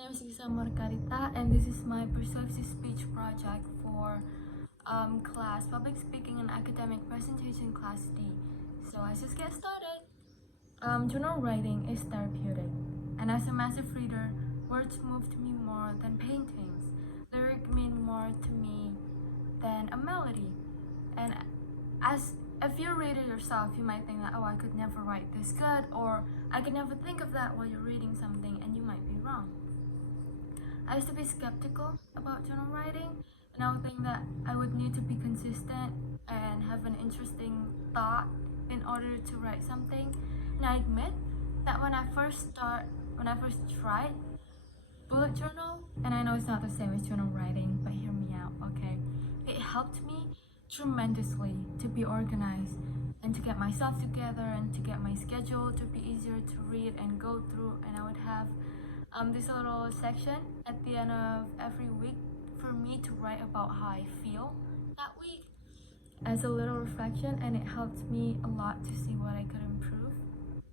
name is Gisela Karita, and this is my persuasive speech project for class public speaking and academic presentation class D. So let's just get started. Journal writing is therapeutic, and as a massive reader, words moved me more than paintings. Lyric mean more to me than a melody. And as if you read it yourself, you might think that, oh, I could never write this good, or I could never think of that while you're reading something, and you might be wrong. I used to be skeptical about journal writing, and I would think that I would need to be consistent and have an interesting thought in order to write something. And I admit that when I first tried bullet journal, and I know it's not the same as journal writing, but hear me out, okay? It helped me tremendously to be organized and to get myself together and to get my schedule to be easier to read and go through. And I would have this little section at the end of every week for me to write about how I feel that week as a little reflection, and it helped me a lot to see what I could improve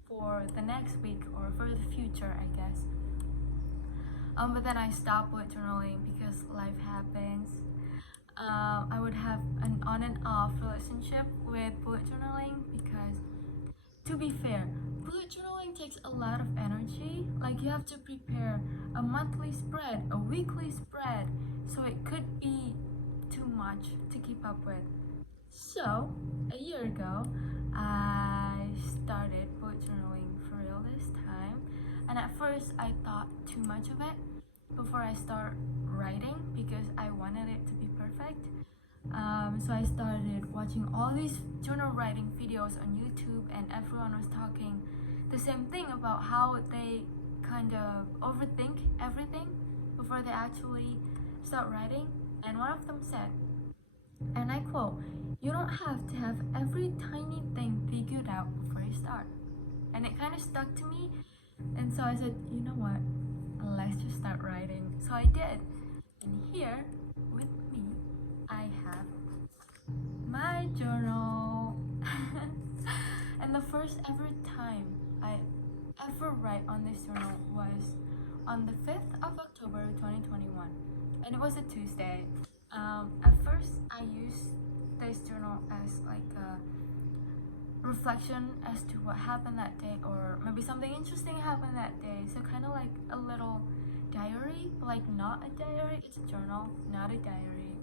for the next week or for the future, I guess. But then I stopped bullet journaling because life happens. I would have an on and off relationship with bullet journaling because, to be fair, bullet journaling takes a lot of energy. Like, you have to prepare a monthly spread, a weekly spread, so it could be too much to keep up with. So, a year ago, I started bullet journaling for real this time, and at first I thought too much of it before I start writing because I wanted it to be perfect. So I started watching all these journal writing videos on YouTube, and everyone was talking the same thing about how they kind of overthink everything before they actually start writing. And one of them said, and I quote, "You don't have to have every tiny thing figured out before you start." And it kind of stuck to me, and so I said, you know what, let's just start writing. So I did, and here with me I have my journal. And the first ever time I ever write on this journal was on the 5th of October 2021, and it was a Tuesday. At first I used this journal as like a reflection as to what happened that day, or maybe something interesting happened that day, so kind of like a little diary, but like not a diary. It's a journal, not a diary.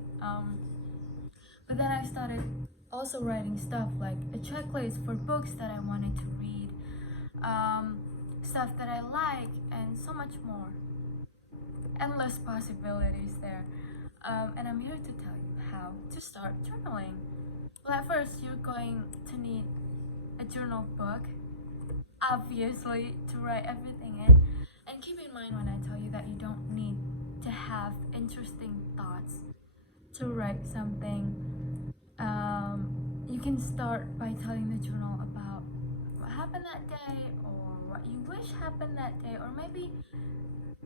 But then I started also writing stuff like a checklist for books that I wanted to read, stuff that I like, and so much more. Endless possibilities there. And I'm here to tell you how to start journaling. Well, at first you're going to need a journal book, obviously, to write everything in. And keep in mind when I tell you that you don't need to have interesting thoughts to write something. You can start by telling the journal about what happened that day, or what you wish happened that day, or maybe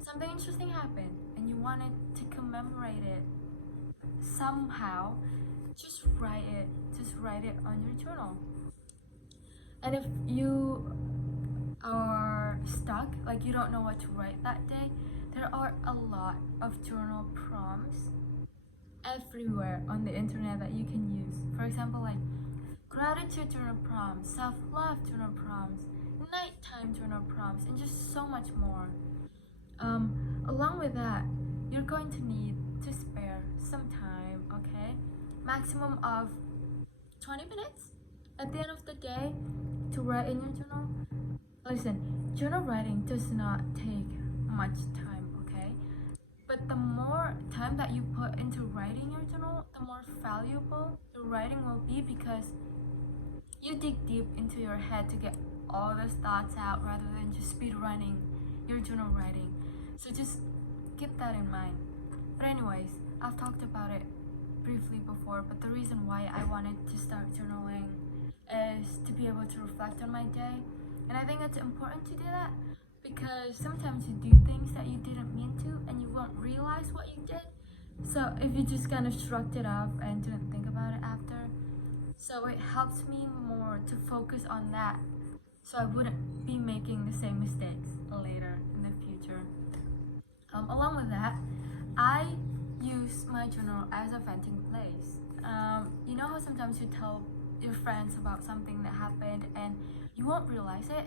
something interesting happened and you wanted to commemorate it somehow. Just write it on your journal. And if you are stuck, like you don't know what to write that day, there are a lot of journal prompts everywhere on the internet that you can use. For example, like gratitude journal prompts, self-love journal prompts, nighttime journal prompts, and just so much more. Along with that, you're going to need to spare some time, okay? Maximum of 20 minutes at the end of the day to write in your journal. Listen, journal writing does not take much time, okay? But the more time that you put into writing your journal, the more valuable your writing will be, because you dig deep into your head to get all those thoughts out rather than just speed running your journal writing. So just keep that in mind. But anyways, I've talked about it briefly before, but the reason why I wanted to start journaling is to be able to reflect on my day. And I think it's important to do that because sometimes you do things that you didn't mean to and you won't realize what you did. So if you just kind of shrugged it off and didn't think about it after, so it helps me more to focus on that, so I wouldn't be making the same mistakes later in the future. Along with that, I use my journal as a venting place. You know how sometimes you tell your friends about something that happened and you won't realize it,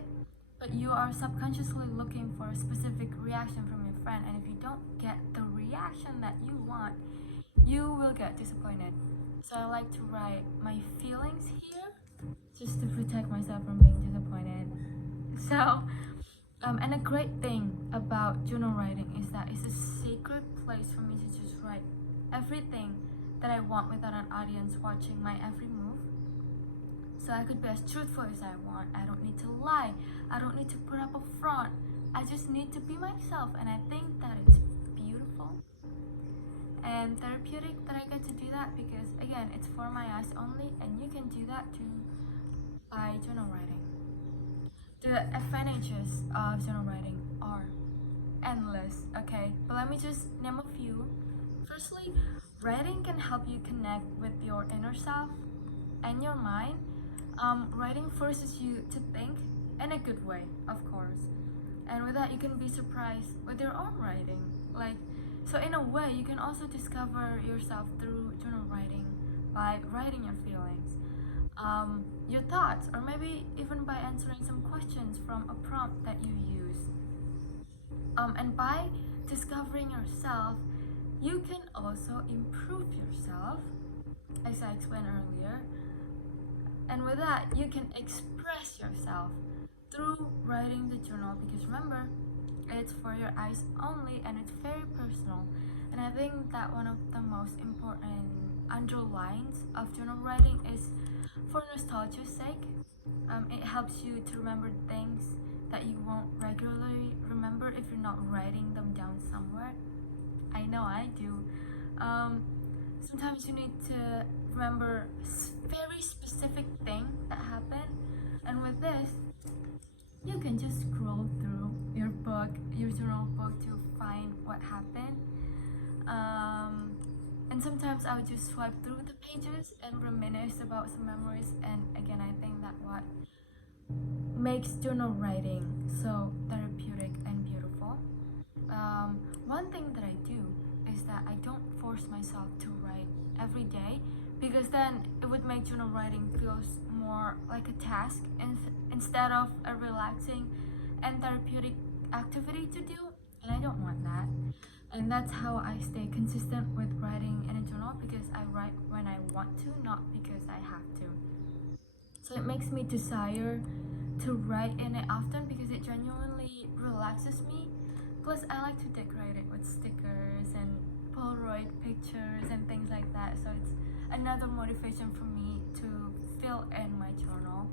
but you are subconsciously looking for a specific reaction from your friend, and if you don't get the reaction that you want, you will get disappointed. So I like to write my feelings here just to protect myself from being disappointed. So, and a great thing about journal writing is that it's a sacred place for me to just write everything that I want without an audience watching my every move. So I could be as truthful as I want. I don't need to lie. I don't need to put up a front. I just need to be myself, and I think that it's beautiful and therapeutic that I get to do that, because again, it's for my eyes only, and you can do that too by journal writing. The advantages of journal writing are endless, okay? But let me just name a few. Firstly, writing can help you connect with your inner self and your mind. Writing forces you to think in a good way, of course. And with that, you can be surprised with your own writing. So in a way, you can also discover yourself through journal writing by writing your feelings, your thoughts, or maybe even by answering some questions from a prompt that you use. And by discovering yourself, you can also improve yourself, as I explained earlier. And with that, you can express yourself through writing the journal, because remember, it's for your eyes only and it's very personal. And I think that one of the most important underlines of journal writing is for nostalgia's sake. It helps you to remember things that you won't regularly remember if you're not writing them down somewhere. I know I do. Sometimes you need to remember very specific thing that happened, and with this, you can just scroll through your book, your journal book, to find what happened. And sometimes I would just swipe through the pages and reminisce about some memories. And again, I think that what makes journal writing so therapeutic and beautiful. One thing that I do is that I don't force myself to write every day, because then it would make journal writing feels more like a task instead of a relaxing and therapeutic activity to do, and I don't want that. And that's how I stay consistent with writing in a journal, because I write when I want to, not because I have to. So it makes me desire to write in it often because it genuinely relaxes me. Plus, I like to decorate it with stickers and Polaroid pictures and things like that. So it's another motivation for me to fill in my journal.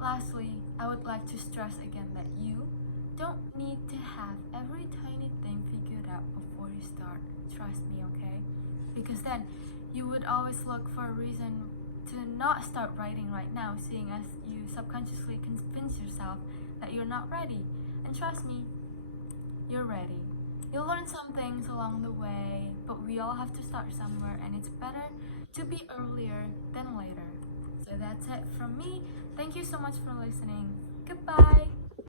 Lastly, I would like to stress again that you don't need to have every tiny thing figured out before you start. Trust me, okay? Because then you would always look for a reason to not start writing right now, seeing as you subconsciously convince yourself that you're not ready. And trust me, you're ready. You'll learn some things along the way, but we all have to start somewhere, and it's better to be earlier than later. So that's it from me. Thank you so much for listening. Goodbye.